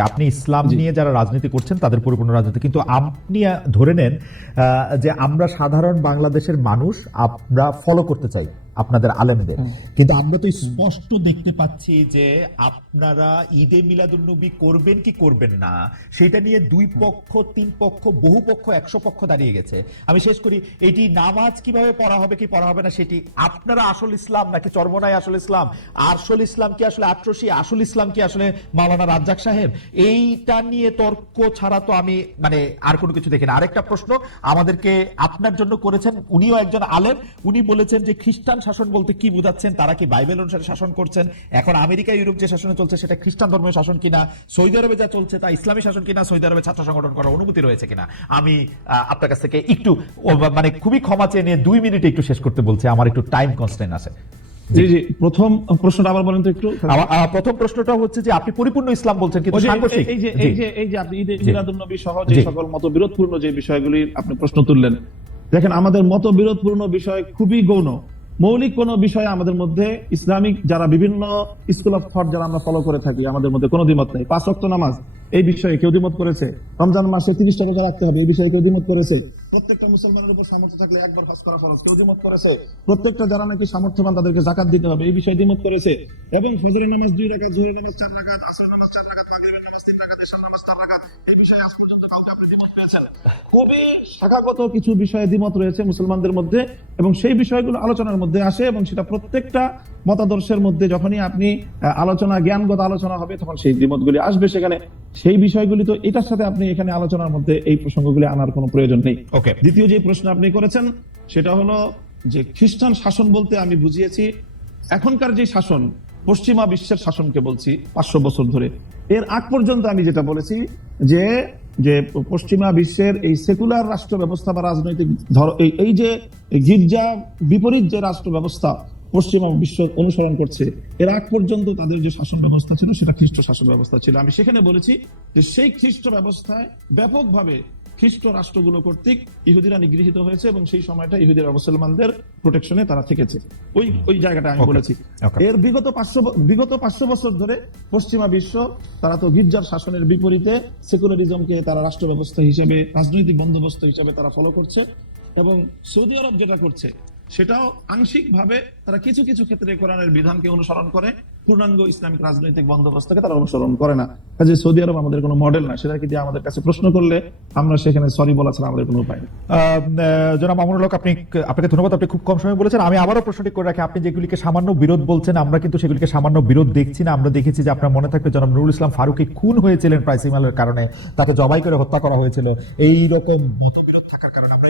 আপনি ইসলাম নিয়ে যারা রাজনীতি করছেন তাদের পরিপূর্ণ রাজনীতি। কিন্তু আপনি ধরে নেন আহ, যে আমরা সাধারণ বাংলাদেশের মানুষ আমরা ফলো করতে চাই। আপনাদের আলেমদের। কিন্তু আমরা তো স্পষ্ট দেখতে পাচ্ছি যে আপনারা ঈদে মিলাদুন্নবী করবেন কি করবেন না সেটা নিয়ে দুই পক্ষ তিন পক্ষ বহু পক্ষ একশো পক্ষ দাঁড়িয়ে গেছে। আমি শেষ করি এটি নামাজ কীভাবে পড়া হবে কি পড়া হবে না সেটি আপনারা আসল ইসলাম নাকি চর্মনাই আসল ইসলাম? আসল ইসলাম কি আসলে আট্রসি? আসল ইসলাম কি আসলে মাওলানা রাজ্জাক সাহেব? এইটা নিয়ে তর্ক ছাড়া তো আমি মানে আর কোনো কিছু দেখি না। আরেকটা প্রশ্ন আমাদেরকে আপনার জন্য করেছেন উনিও একজন আলেম উনি বলেছেন যে খ্রিস্টান শাসন বলতে কি বোঝাচ্ছেন? তারা কি বাইবেল অনুসারে শাসন করছেন? এখন আমেরিকা ইউরোপ যে শাসনে চলছে সেটা খ্রিস্টান ধর্মের শাসন কিনা? সৌদি আরবে যা চলছে তা ইসলামী শাসন কিনা? সৌদি আরবে ছাত্র সংগঠন করার অনুমতি রয়েছে কিনা? আমি আপনার কাছ থেকে একটু মানে খুবই ক্ষমা চেয়ে নিয়ে দুই মিনিট একটু শেষ করতে বলছি। আমার একটু টাইম কনস্ট্যান্ট আছে। জি জি প্রথম প্রশ্নটা আবার বলেন তো একটু। প্রথম প্রশ্নটা হচ্ছে যে আপনি পরিপূর্ণ ইসলাম বলছেন কিন্তু সাংঘর্ষিক। এই যে এই যে এই যে আপনি ঈদে জি। মিলাদুন্নবী সহ যে সকল মত বিরোধপূর্ণ যে বিষয়গুলি আপনি প্রশ্ন তুললেন দেখেন আমাদের মত বিরোধপূর্ণ বিষয় খুবই গৌণ। মৌলিক কোন বিষয়ে আমাদের মধ্যে ইসলামিক যারা বিভিন্ন স্কুল অফ থট যারা আমরা ফলো করে থাকি, আমাদের মধ্যে কোনো দ্বিমত নেই। পাঁচ ওয়াক্ত নামাজ, এই বিষয়ে কেউ দ্বিমত করেছে? রমজান মাসে তিরিশটা রোজা রাখতে হবে, এই বিষয়ে কেউ দ্বিমত করেছে? প্রত্যেকটা মুসলমানের উপর সামর্থ্য থাকলে একবার হজ করা ফরজ, কেউ দ্বিমত করেছে? প্রত্যেকটা যারা নাকি সামর্থ্যবান তাদেরকে জাকাত দিতে হবে, এই বিষয়ে দ্বিমত করেছে? এবং ফজরের নামাজ দুই রাকাত, জোহরের নামাজ চার রাকাত, আসরের নামাজ চার রাকাত এশার নামাজ চার রাকাত এই বিষয়ে আজ পর্যন্ত কাউকে আপনি দ্বিমত পেয়েছেন? খুবই শাখাগত কিছু বিষয়ে দ্বিমত রয়েছে মুসলমানদের মধ্যে এবং সেই বিষয়গুলো আলোচনার মধ্যে আসে এবং সেটা প্রত্যেকটা মতাদর্শের মধ্যে যখনই আপনি আলোচনা জ্ঞানগত আলোচনা হবে তখন সেই দ্বিমতগুলি আসবে সেখানে। সেই বিষয়গুলি তো এটার সাথে আপনি এখানে আলোচনার মধ্যে এই প্রসঙ্গগুলি আনার কোনো প্রয়োজন নেই। ওকে দ্বিতীয় যে প্রশ্ন আপনি করেছেন সেটা হলো যে খ্রিস্টান শাসন বলতে আমি বুঝিয়েছি এখনকার যে শাসন পশ্চিমা বিশ্বের শাসনকে বলছি, পাঁচশো বছর ধরে। এর আগ পর্যন্ত আমি যেটা বলেছি, যে যে পশ্চিমা বিশ্বের এই সেকুলার রাষ্ট্র ব্যবস্থা বা রাজনৈতিক ধর, এই এই যে গির্জা বিপরীত যে রাষ্ট্র ব্যবস্থা পশ্চিমা বিশ্ব অনুসরণ করছে, এর আগ পর্যন্ত তাদের যে শাসন ব্যবস্থা ছিল, সেটা খ্রিস্ট শাসন ব্যবস্থা ছিল। আমি সেখানে বলেছি যে সেই খ্রিস্ট ব্যবস্থায় ব্যাপকভাবে খ্রিস্ট রাষ্ট্রগুলো কর্তৃক ইহুদিরা নিগৃহীত হয়েছে এবং সেই সময়টা ইহুদিরা মুসলমানদের প্রোটেকশনে তারা থেকেছে। ওই ওই জায়গাটা আমি বলেছি। এর বিগত পাঁচশো বিগত পাঁচশো বছর ধরে পশ্চিমা বিশ্ব তারা তো গির্জার শাসনের বিপরীতে সেকুলারিজমকে তারা রাষ্ট্র ব্যবস্থা হিসেবে রাজনৈতিক বন্দোবস্ত হিসেবে তারা ফলো করছে এবং সৌদি আরব যেটা করছে সেটাও আংশিকভাবে তারা কিছু কিছু ক্ষেত্রে কোরআনের বিধানকে অনুসরণ করে। পূর্ণাঙ্গ ইসলামিক রাজনৈতিক বন্দোবস্তকে তারা অনুসরণ করে না। কাজে সৌদি আরব আমাদের কোনো মডেল না। সেটাকে দিয়ে আমাদের কাছে প্রশ্ন করলে আমরা সেখানে সরি বলা ছাড়া আমাদের কোনো উপায় জনাব মামুনুল হক, আপনি, আপনাকে ধন্যবাদ। আপনি খুব কম সময় বলেছেন। আমি আবারও প্রশ্নটি করে রাখি। আপনি যেগুলিকে সামান্য বিরোধ বলছেন, আমরা কিন্তু সেগুলিকে সামান্য বিরোধ দেখছি না। আমরা দেখেছি যে আপনার মনে থাকবে জনাব নুরুল ইসলাম ফারুকি খুন হয়েছিলেন প্রাইসিমালের কারণে। তাকে জবাই করে হত্যা করা হয়েছিল। এই রকম মতবিরোধ থাকার কারণে আমরা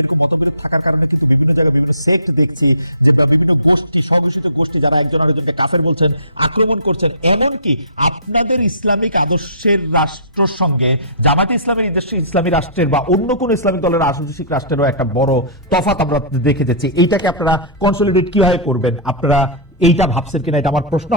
জায়গায় বিভিন্ন সেক্ট দেখছি যে বিভিন্ন গোষ্ঠী সংঘর্ষিত গোষ্ঠী, যারা একজন আরেকজনকে কাফের বলছেন, আক্রমণ করছেন। এমনকি আপনাদের ইসলামিক আদর্শের রাষ্ট্রের সঙ্গে জামাতে ইসলামের ইসলামী রাষ্ট্রের বা অন্য কোন ইসলামিক দলের রাজনৈতিক রাষ্ট্রেরও একটা বড় তফাৎ আমরা দেখে যাচ্ছি। এইটাকে আপনারা কনসলিডেট কীভাবে করবেন? আপনারা এইটা ভাবছেন কিনা? এটা আমার প্রশ্ন